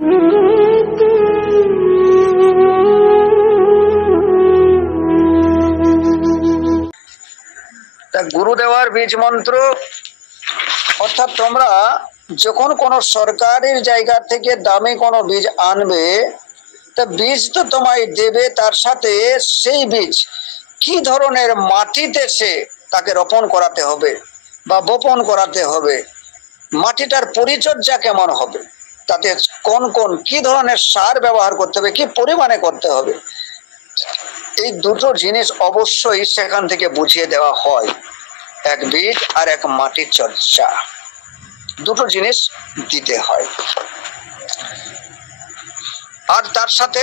তা গুরু দেওয়ার বীজ মন্ত্র অর্থাৎ তোমরা যখন কোনো সরকারের জায়গা থেকে দামি কোনো বীজ আনবে, তা বীজ তো তোমায় দেবে, তার সাথে সেই বীজ কি ধরনের মাটিতে সে তাকে রোপণ করাতে হবে বা বপন করাতে হবে, মাটিটার পরিচর্যা কেমন হবে, তাতে কোন কোন কি ধরনের সার ব্যবহার করতে হবে, কি পরিমাণে করতে হবে, এই দুটো জিনিস অবশ্যই সেখান থেকে বুঝিয়ে দেওয়া হয়। এক বীজ আর এক মাটির চর্চা, দুটো জিনিস দিতে হয়। আর তার সাথে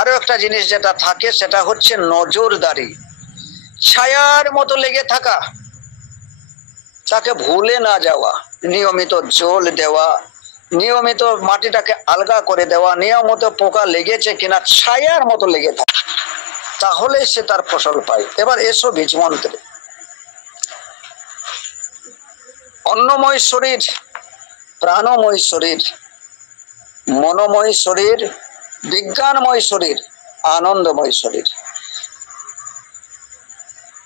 আরো একটা জিনিস যেটা থাকে সেটা হচ্ছে নজরদারি, ছায়ার মতো লেগে থাকা, তাকে ভুলে না যাওয়া, নিয়মিত জল দেওয়া, নিয়মিত মাটিটাকে আলগা করে দেওয়া, নিয়মিত পোকা লেগেছে কিনা ছায়ার মতো লেগে থাকে, তাহলে সে তার ফসল পায়। এবার এসো বীজ মন্ত্রে। অন্নময় শরীর, প্রাণময় শরীর, মনোময় শরীর, বিজ্ঞানময় শরীর, আনন্দময় শরীর।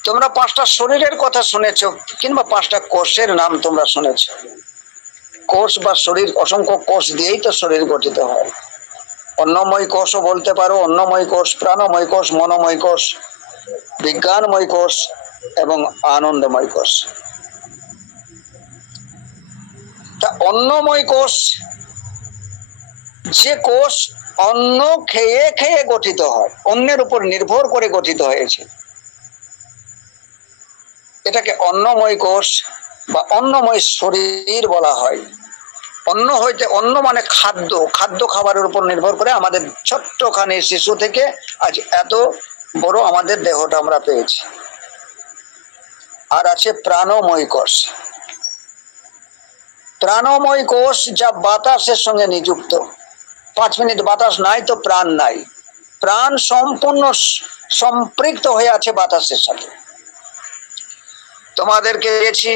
তোমরা পাঁচটা শরীরের কথা শুনেছ, কিংবা পাঁচটা কোষের নাম তোমরা শুনেছ। কোষ বা শরীর, অসংখ্য কোষ দিয়েই তো শরীর গঠিত হয়। অন্নময় কোষও বলতে পারো, অন্নময় কোষ, প্রাণময় কোষ, মনোময় কোষ, বিজ্ঞানময় কোষ এবং আনন্দময় কোষ। তা অন্নময় কোষ, যে কোষ অন্ন খেয়ে খেয়ে গঠিত হয়, অন্যের উপর নির্ভর করে গঠিত হয়েছে, এটাকে অন্নময় কোষ বা অন্নময় শরীর বলা হয়। অন্ন হইতে, অন্ন মানে খাদ্য, খাদ্য খাবারের উপর নির্ভর করে আমাদের ছোট্টখানি শিশু থেকে আজ এত বড় আমাদের দেহটা আমরা পেয়েছি। আর আছে প্রাণময় কোষ। প্রাণময় কোষ যা বাতাসের সঙ্গে নিযুক্ত, 5 মিনিট বাতাস নাই তো প্রাণ নাই, প্রাণ সম্পূর্ণ সম্পৃক্ত হয়ে আছে বাতাসের সাথে। তোমাদেরকে দিয়েছি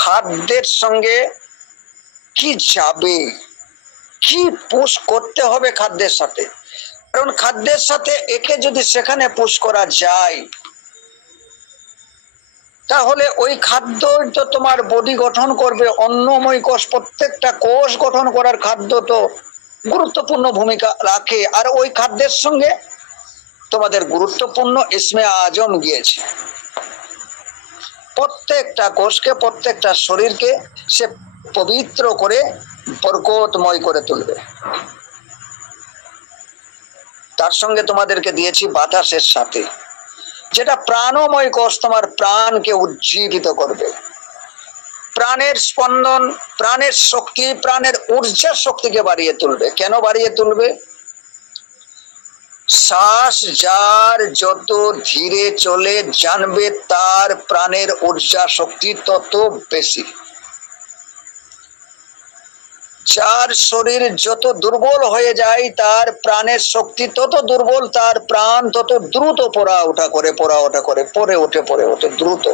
খাদ্যের সঙ্গে কি যাবে, কি পুশ করতে হবে খাদ্যের সাথে, কারণ খাদ্যের সাথে একে যদি সেখানে পুশ করা যায়, তাহলে ওই খাদ্য তো তোমার বডি গঠন করবে। অন্নময় কোষ, প্রত্যেকটা কোষ গঠন করার খাদ্য তো গুরুত্বপূর্ণ ভূমিকা রাখে, আর ওই খাদ্যের সঙ্গে তোমাদের গুরুত্বপূর্ণ ইসমে আজম গিয়েছে। প্রত্যেকটা কোষকে, প্রত্যেকটা শরীরকে সে পবিত্র করে বরকতময় করে তুলবে। তার সঙ্গে তোমাদেরকে দিয়েছি বাতাসের সাথে, যেটা প্রাণময় কোষ, তোমার প্রাণকে উজ্জীবিত করবে, প্রাণের স্পন্দন, প্রাণের শক্তি, প্রাণের ঊর্জা শক্তিকে বাড়িয়ে তুলবে। কেন বাড়িয়ে তুলবে? শ্বাস যার যত ধীরে চলে, জানবে তার প্রাণের ঊর্জা শক্তি তত বেশি। যার শরীর যত দুর্বল হয়ে যায়, তার প্রাণের শক্তি তত দুর্বল, তার প্রাণ তত দ্রুত পড়া ওঠা করে, পড়ে ওঠে দ্রুত।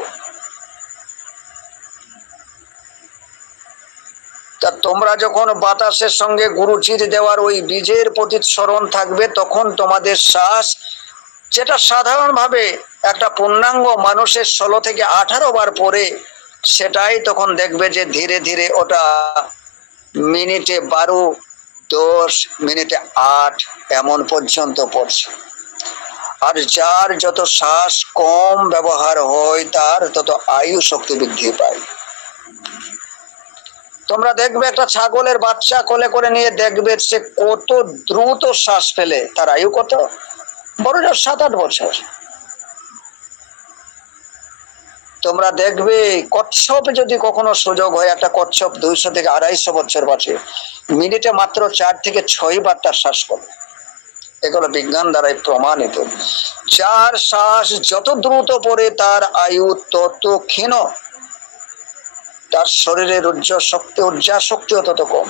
তা তোমরা যখন বাতাসের সঙ্গে গুরুচির দেওয়ার ওই বীজের প্রতিস্মরণ থাকবে, তখন তোমাদের শ্বাস, যেটা সাধারণভাবে একটা পূর্ণাঙ্গ মানুষের 16 থেকে 18 বার পরে, সেটাই তখন দেখবে যে ধীরে ধীরে ওটা মিনিটে 12, 10, মিনিটে 8 এমন পর্যন্ত পড়ছে। আর যার যত শ্বাস কম ব্যবহার হয়, তার তত আয়ু শক্তি বৃদ্ধি পায়। তোমরা দেখবে একটা ছাগলের বাচ্চা কোলে করে নিয়ে দেখবে সে কত দ্রুত শ্বাস ফেলে, তার আয়ু কত, বড় জোর 7-8 বছর। তোমরা দেখবে কচ্ছপ, যদি কখনো সুযোগ হয়, একটা কচ্ছপ 200 থেকে 250 বছর বাঁচে, মিনিটে মাত্র 4 থেকে 6 বার তার শ্বাস করে। এগুলো বিজ্ঞান দ্বারাই প্রমাণিত। যার শ্বাস যত দ্রুত পড়ে, তার আয়ু তত ক্ষীণ, তার শরীরের ঊর্জা শক্তিও তত কম।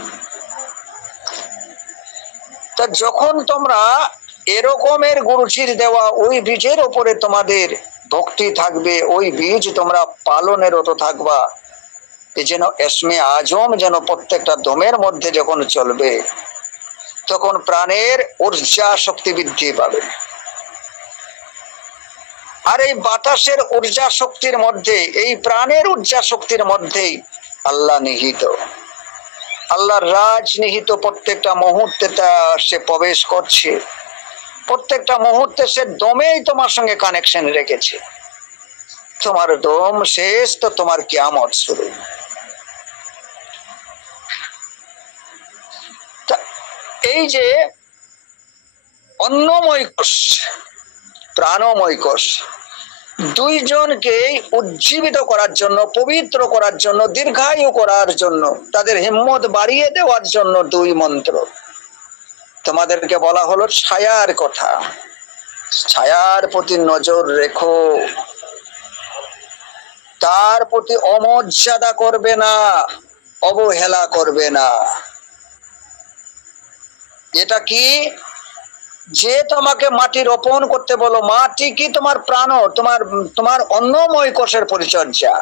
তা যখন তোমরা এরকমের গুরুচির দেওয়া ওই বীজের ওপরে তোমাদের ভক্তি থাকবে, ওই বীজ তোমরা পালনেরত থাকবা, এ যেন ইসমে আজম যেন প্রত্যেকটা দমের মধ্যে যখন চলবে, তখন প্রাণের ঊর্জা শক্তি বৃদ্ধি পাবে। আর এই বাতাসের ঊর্জা শক্তির মধ্যে, এই প্রাণের ঊর্জা শক্তির মধ্যেই আল্লাহ নিহিত, আল্লাহর রাজ নিহিত। প্রত্যেকটা মুহূর্তে সে প্রবেশ করছে, প্রত্যেকটা মুহূর্তে সে দমেই তোমার সঙ্গে কানেকশন রেখেছে। তোমার দম শেষ তো তোমার কিয়ামত শুরু। এই যে অন্নময় কোষ, প্রাণময় কোষ, দুইজনকে উজ্জীবিত করার জন্য, পবিত্র করার জন্য, দীর্ঘায়ু করার জন্য, তাদের হিম্মত বাড়িয়ে দেওয়ার জন্য দুই মন্ত্র। তোমাদেরকে বলা হলো ছায়ার কথা। ছায়ার প্রতি নজর রেখো, তার প্রতি অমর্যাদা করবে না, অবহেলা করবে না। এটা কি? যে তোমাকে মাটি রোপণ করতে বলো, মাটি কি তোমার প্রাণ, তোমার অন্নময় কোষের পরিচর্যা।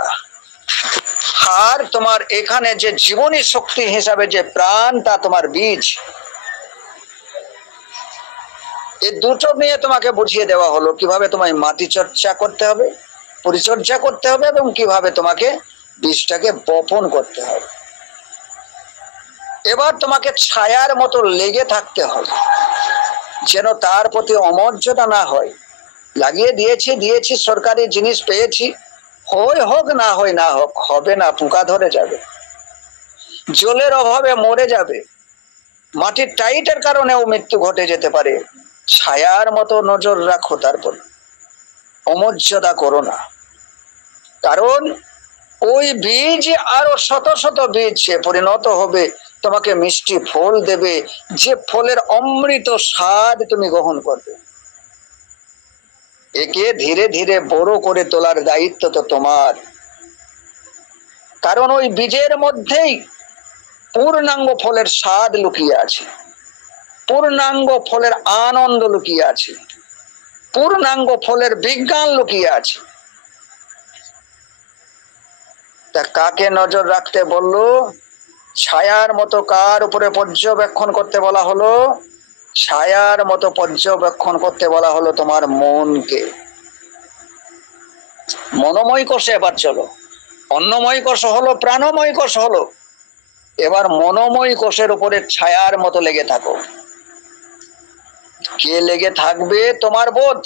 আর তোমার এখানে যে জীবনী শক্তি হিসাবে যে প্রাণ, তা তোমার বীজ। এই দুটো নিয়ে তোমাকে বুঝিয়ে দেওয়া হলো কিভাবে তোমায় মাটি চর্চা করতে হবে, পরিচর্যা করতে হবে, এবং কিভাবে তোমাকে বীজটাকে বপন করতে হবে। এবার তোমাকে ছায়ার মতো লেগে থাকতে হবে, যেন তার প্রতি অমর্যাদা না হয়। লাগিয়ে দিয়েছি, সরকারি জিনিস পেয়েছি, হোক না হয় না হোক, হবে না, পোকা ধরে যাবে, জলের অভাবে মরে যাবে, মাটির টাইটের কারণেও মৃত্যু ঘটে যেতে পারে। ছায়ার মতো নজর রাখো, তারপর অমর্যাদা করো না। কারণ ওই বীজ আরো শত শত বীজ পরিণত হবে, তোমাকে মিষ্টি ফল দেবে, যে ফলের অমৃত স্বাদ তুমি গ্রহণ করবে। একে ধীরে ধীরে বড় করে তোলার দায়িত্ব তো তোমার। কারণ ওই বীজের মধ্যেই পূর্ণাঙ্গ ফলের স্বাদ লুকিয়ে আছে, পূর্ণাঙ্গ ফলের আনন্দ লুকিয়ে আছে, পূর্ণাঙ্গ ফলের বিজ্ঞান লুকিয়ে আছে। তা কাকে নজর রাখতে বললো? ছায়ার মতো। কার উপরে পর্যবেক্ষণ করতে বলা হলো? ছায়ার মতো পর্যবেক্ষণ করতে বলা হলো তোমার মনকে। মনোময় কোষে এবার চলো। অন্নময় কোষ হলো, প্রাণময় কোষ হলো, এবার মনোময় কোষের উপরে ছায়ার মতো লেগে থাকো। কে লেগে থাকবে? তোমার বোধ,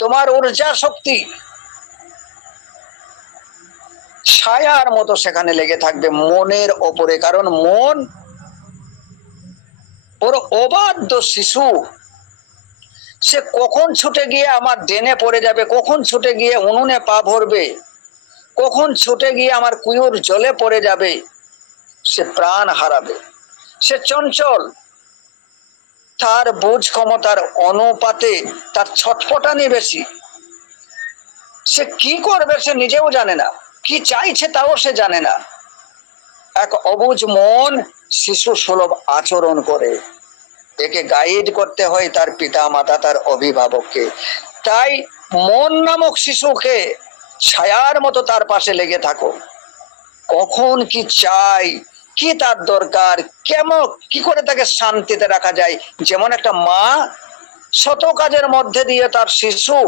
তোমার ঊর্জা শক্তি ছায়ার মতো সেখানে লেগে থাকবে মনের ওপরে। কারণ মন ওর অবাধ্য শিশু, সে কখন ছুটে গিয়ে আমার ডেনে পড়ে যাবে, কখন ছুটে গিয়ে উনুনে পা ভরবে, কখন ছুটে গিয়ে আমার কুয়োর জলে পড়ে যাবে, সে প্রাণ হারাবে। সে চঞ্চল, তার বুঝ ক্ষমতার অনুপাতে তার ছটফটানি বেশি। সে কি করবে সে নিজেও জানে না, কি চাইছে তাও সে জানে না। এক অবুঝ মন শিশু সুলভ আচরণ করে। একে গাইড করতে হয় তার পিতা মাতা, তার অভিভাবককে। তাই মন নামক শিশুকে ছায়ার মতো তার পাশে লেগে থাকো। কখন কি চাই, কি তার দরকার, কেমন কি করে তাকে শান্তিতে রাখা যায়। যেমন একটা মা শত কাজের মধ্যে দিয়ে তার শিশু,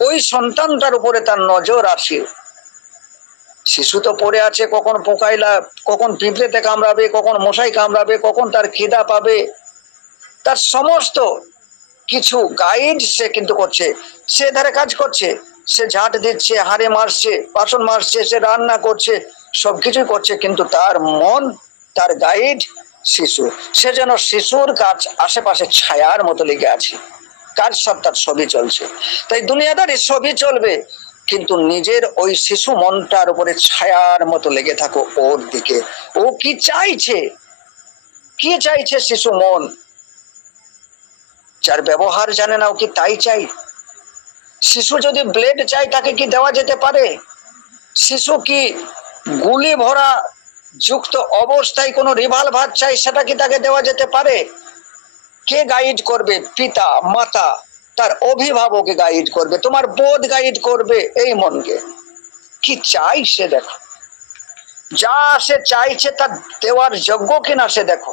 ওই সন্তানটার উপরে তার নজর আসে। শিশু তো পড়ে আছে, কখন পোকাইলা, কখন পিঁপড়েতে কামড়াবে, কখন মশাই কামড়াবে, কখন তার খিদা পাবে, তার সমস্ত কিছু গাইড সে কিন্তু করছে। সে ধারে কাজ করছে, সে ঝাঁট দিচ্ছে, হাড়ে মারছে, বাসন মারছে, সে রান্না করছে, সবকিছুই করছে, কিন্তু তার মন, তার গাইড শিশু। সে যেন শিশুর কাজ আশেপাশে ছায়ার মতো লেগে আছে, কাজ সব তার সবই চলছে। তাই দুনিয়াদারি সবই চলবে, কিন্তু নিজের ওই শিশু মনটার উপরে ছায়ার মতো লেগে থাকো ওর দিকে। ও কি চাইছে, কি চাইছে শিশু মন, যার ব্যবহার জানে না ও কি তাই চাই? শিশু যদি ব্লেড চাই তাকে কি দেওয়া যেতে পারে? শিশু কি গুলি ভরা যুক্ত অবস্থায় কোনো রিভলভার চাই, সেটা কি তাকে দেওয়া যেতে পারে? কে গাইড করবে? পিতা মাতা, তার অভিভাবক গাইড করবে, তোমার বোধ গাইড করবে এই মনকে। কি চাই সে দেখো। যা সে চাইছে তা দেওয়ার যোগ্য কিনা সে দেখো।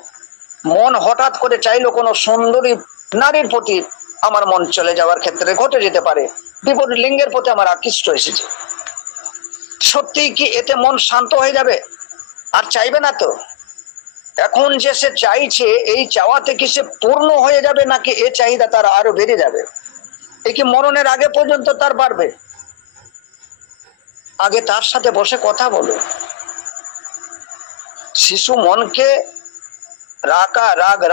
মন হঠাৎ করে চাইলো কোনো সুন্দরী নারীর প্রতি আমার মন চলে যাওয়ার ক্ষেত্রে ঘটে যেতে পারে, বিপরীত লিঙ্গের প্রতি আমার আকৃষ্ট এসেছে, সত্যি কি এতে মন শান্ত হয়ে যাবে? আর চাইবে না তো। এখন যে সে চাইছে, এই চাওয়াতে কি সে পূর্ণ হয়ে যাবে নাকি এ চাহিদা তার আরো বেড়ে যাবে? এ কি মরণের আগে পর্যন্ত তার বাড়বে? আগে তার সাথে বসে কথা বলো। শিশু মনকে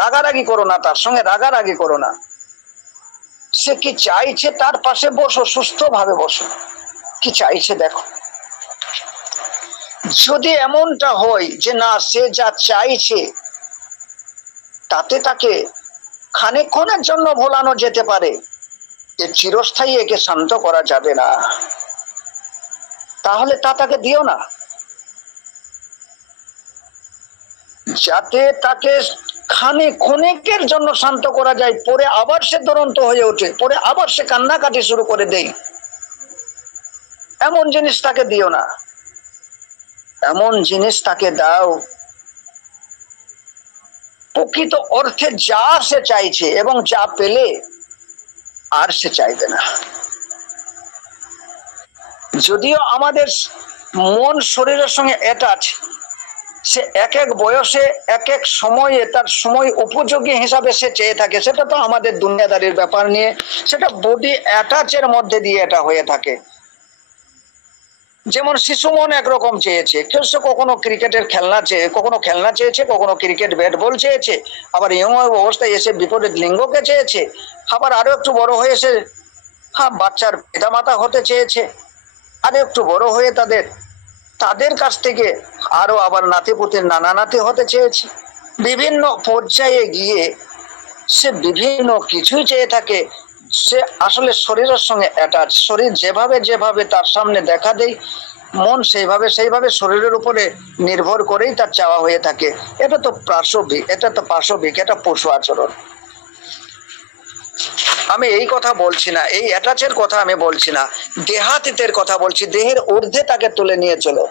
রাগারাগি করো না, তার সঙ্গে রাগারাগি করো না। সে কি চাইছে তার পাশে বসো, সুস্থ ভাবে বসো, কি চাইছে দেখো। যদি এমনটা হয় যে না, সে যা চাইছে তাতে তাকে খানিকক্ষণের জন্য ভোলানো যেতে পারে, এ চিরস্থায়ী একে শান্ত করা যাবে না, তাহলে তা তাকে দিও না। যাতে তাকে খানিকক্ষণের জন্য শান্ত করা যায়, পরে আবার সে দুরন্ত হয়ে ওঠে, পরে আবার সে কান্নাকাটি শুরু করে দেয়, এমন জিনিস তাকে দিও না। এমন জিনিস তাকে দাও প্রকৃত অর্থে যা সে চাইছে, এবং যা পেলে আর সে চাইবে না। যদিও আমাদের মন শরীরের সঙ্গে অ্যাটাচ, সে এক এক বয়সে এক এক সময়ে তার সময় উপযোগী হিসাবে সে চেয়ে থাকে, সেটা তো আমাদের দুনিয়াদারির ব্যাপার নিয়ে, সেটা বডি অ্যাটাচের মধ্যে দিয়ে এটা হয়ে থাকে। যেমন শিশু মন একরকম চেয়েছে, কেউ সে কখনো ক্রিকেটের খেলনা কখনো খেলনা চেয়েছে, কখনো ক্রিকেট ব্যাট বল চেয়েছে, আবার ইয়ং অবস্থায় এসে বিপরীত লিঙ্গকে চেয়েছে, আবার আরো একটু বড় হয়ে এসে বাচ্চার পিতামাতা হতে চেয়েছে, আর একটু বড় হয়ে তাদের কাছ থেকে আরো আবার নাতিপুতির নানা নাতি হতে চেয়েছে। বিভিন্ন পর্যায়ে গিয়ে সে বিভিন্ন কিছুই চেয়ে থাকে। সে আসলে শরীরের সঙ্গে অ্যাটাচ, শরীর যেভাবে যেভাবে তার সামনে দেখা দেয়, মন সেইভাবে সেইভাবে শরীরের উপরে নির্ভর করেই তার চাওয়া হয়ে থাকে। এটা তো পাশবিক, এটা পশু আচরণ। আমি এই কথা বলছি না, এই অ্যাটাচের কথা আমি বলছি না, দেহাতীতের কথা বলছি। দেহের ঊর্ধ্বে তাকে তুলে নিয়ে চলো,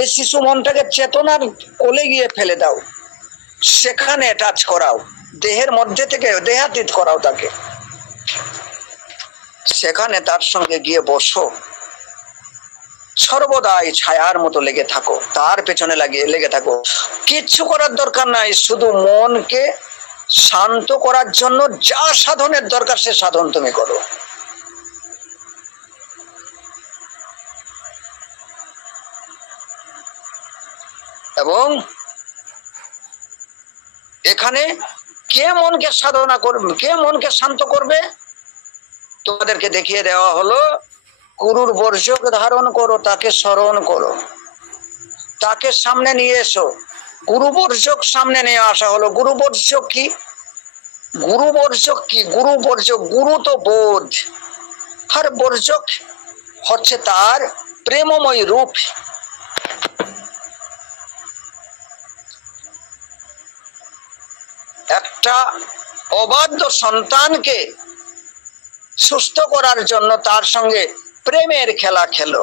এই শিশু মনটাকে চেতনার কোলে গিয়ে ফেলে দাও, সেখানে অ্যাটাচ করাও, দেহের মধ্যে থেকে দেহাতীত করাও তাকে, সেখানে তার সঙ্গে গিয়ে বসো, সর্বদাই ছায়ার মতো লেগে থাকো, তার পেছনে লেগে থাকো। কিচ্ছু করার দরকার নাই, শুধু মনকে শান্ত করার জন্য যা সাধনের দরকার সে সাধন তুমি করো। এবং এখানে কে মনকে সাধনা করবে, কে মনকে শান্ত করবে, তোমাদেরকে দেখিয়ে দেওয়া হলো, গুরুর বর্জক ধারণ করো, তাকে স্মরণ করো, তাকে সামনে নিয়ে এসো। গুরু বর্জক সামনে নিয়ে আসা হলো। গুরু বর্জক কি? গুরু বর্জক কি? গুরু বর্জক, গুরু তো বোধ, আর বর্জক হচ্ছে তার প্রেমময় রূপ। একটা অবাধ্য সন্তানকে সুস্থ করার জন্য তার সঙ্গে প্রেমের খেলা খেলো,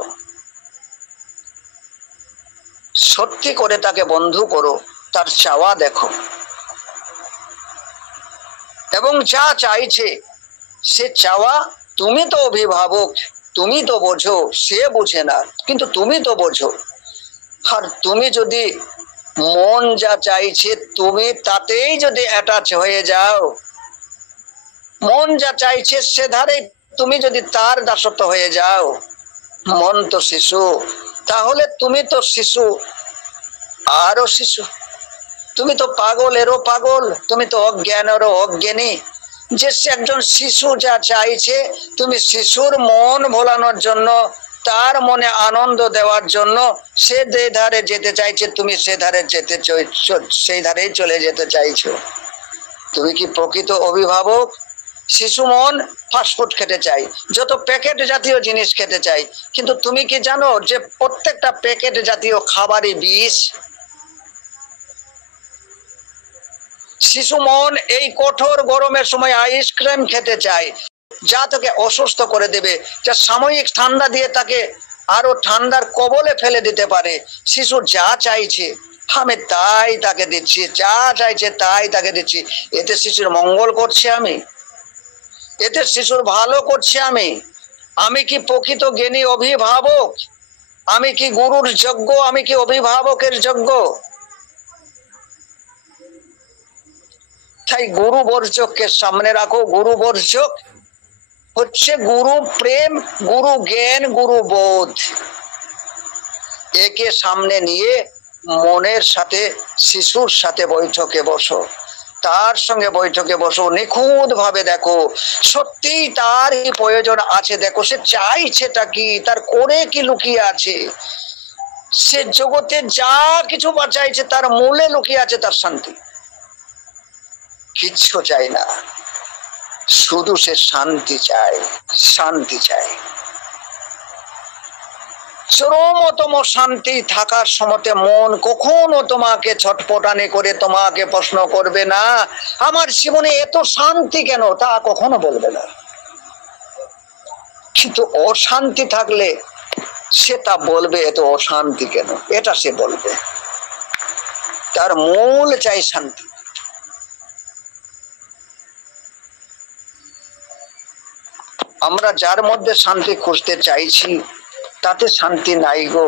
সত্যি করে তাকে বন্ধু করো, তার চাওয়া দেখো, এবং যা চাইছে সে চাওয়া, তুমি তো অভিভাবক, তুমি তো বোঝো, সে বুঝে না, কিন্তু তুমি তো বোঝো। আর তুমি যদি মন যা চাইছে তুমি তাতেই যদি অ্যাটাচ হয়ে যাও, মন যা চাইছে সে ধারে তুমি যদি তার দাসত্ব হয়ে যাও, মন তো শিশু, তাহলে তুমি তো শিশু, আরো শিশু, তুমি তো পাগলেরও পাগল, তুমি তো অজ্ঞানেরও অজ্ঞানী। যে একজন শিশু যা চাইছে, তুমি শিশুর মন ভোলানোর জন্য, তার মনে আনন্দ দেওয়ার জন্য সে যে ধারে যেতে চাইছে তুমি সে ধারে সেই ধারেই চলে যেতে চাইছো। তুমি কি প্রকৃত অভিভাবক? শিশু মন ফাস্টফুড খেতে চাই, যত প্যাকেট জাতীয় জিনিস খেতে চাই, কিন্তু তুমি কি জানো যে প্রত্যেকটা প্যাকেট জাতীয় খাবারই বিষ? শিশু মন এই কঠোর গরমের সময় আইসক্রিম খেতে চায়, যা তাকে অসুস্থ করে দেবে, যা সাময়িক ঠান্ডা দিয়ে তাকে আরো ঠান্ডার কবলে ফেলে দিতে পারে। শিশু যা চাইছে আমি তাই তাকে দিচ্ছি, যা চাইছে তাই তাকে দিচ্ছি। এতে শিশুর মঙ্গল করছে আমি, এতে শিশুর ভালো করছে আমি। আমি কি প্রকৃত জ্ঞানী অভিভাবক? আমি কি গুরুর যোগ্য? আমি কি অভিভাবকের যোগ্য? তাই গুরু বর্জককে সামনে রাখো। গুরু বর্জক হচ্ছে গুরু প্রেম, গুরু জ্ঞান, গুরু বোধ। একে সামনে নিয়ে মনের সাথে শিশুর সাথে বৈঠকে বসো, তার সঙ্গে বৈঠকে বসো, নিখুঁত ভাবে দেখো সত্যি তারই প্রয়োজন আছে। দেখো সে চাইছেটা কি, তার করে কি লুকিয়ে আছে। সে জগতে যা কিছু চাইছে তার মূলে লুকিয়ে আছে তার শান্তি। কিচ্ছু চাই না, শুধু সে শান্তি চায়, শান্তি চায়। চরমতম শান্তি থাকার সময় মন কখনো তোমাকে ছটপটানি করে তোমাকে প্রশ্ন করবে না আমার জীবনে এত শান্তি কেন, তা কখনো বলবে না। কিন্তু অশান্তি থাকলে সেটা বলবে এত অশান্তি কেন, এটা সে বলবে। তার মূল চাই শান্তি। আমরা যার মধ্যে শান্তি খুঁজতে চাইছি তাতে শান্তি নাই গো।